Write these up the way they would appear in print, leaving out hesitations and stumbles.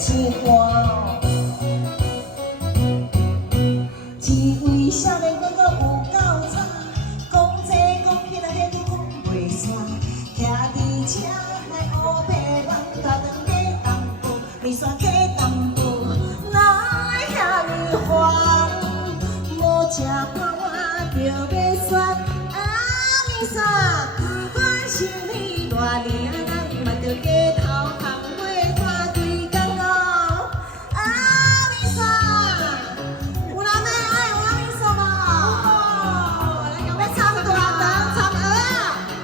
钱花。一位少年哥哥有够差，讲这讲迄个迄个讲袂煞，徛伫车来乌白乱，大肠加淡薄，面线加淡薄，哪会遐尼烦？无食饭我就要选，面线不管生理偌厉害，咱嘛着加头空花看规工哦。面线，有人要有面线无？要参大肠、参蚵仔，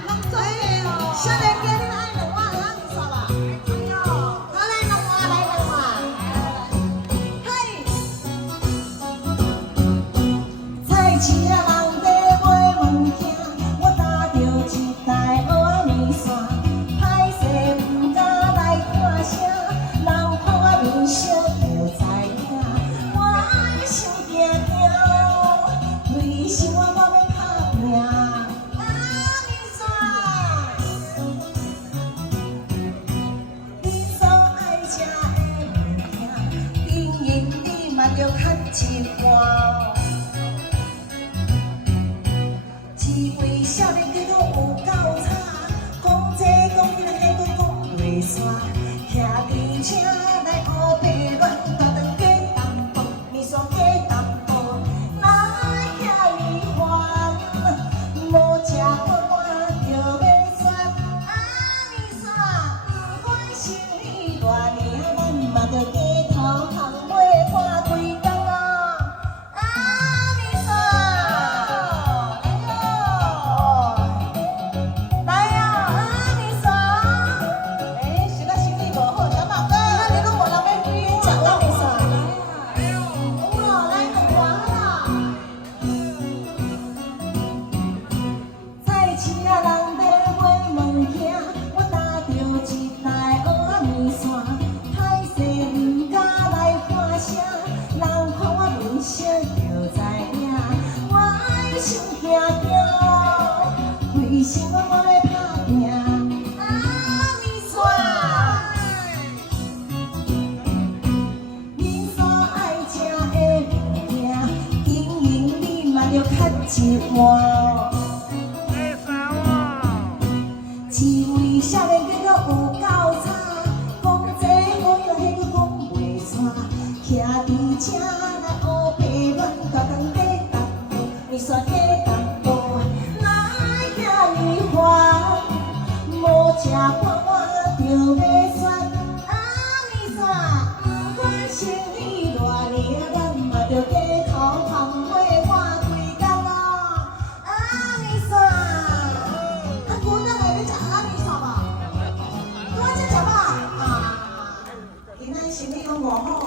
拢做哦。少年家，你爱两碗蚵仔面线吧？哎呦，好来两碗，来两碗。嘿，菜市仔人在买物件，我搭着一台蚵仔面线，歹势不敢来看声，人看我面色就知影，我爱想惊惊，为生活我要打拼。面线，你所爱食的物件，经营你嘛着较一半。一位少年哥哥有够差，讲这讲迄个迄个讲袂煞，徛伫车来乌白乱，大肠加淡薄，面线加淡薄，哪会遐尼烦？无食饭我就要选，面线不管生理偌厉害，咱嘛着加头空花看规工哦。面线。市仔人在买物件，我搭着一台蚵仔面线，歹势不敢来看声，人看我面色就知影，我爱想惊惊，为生活我要打拼。面线，你所爱食的物件，经营你嘛着较一半。一位少年哥哥有够差，讲这讲迄个迄个讲袂煞，徛伫车来乌白乱，大肠加淡薄，面线加淡薄，哪会遐尼烦？无食饭我就要选，面线不管生理偌厉害，咱嘛着加头空花看规工哦。面线。今仔身体拢偌好。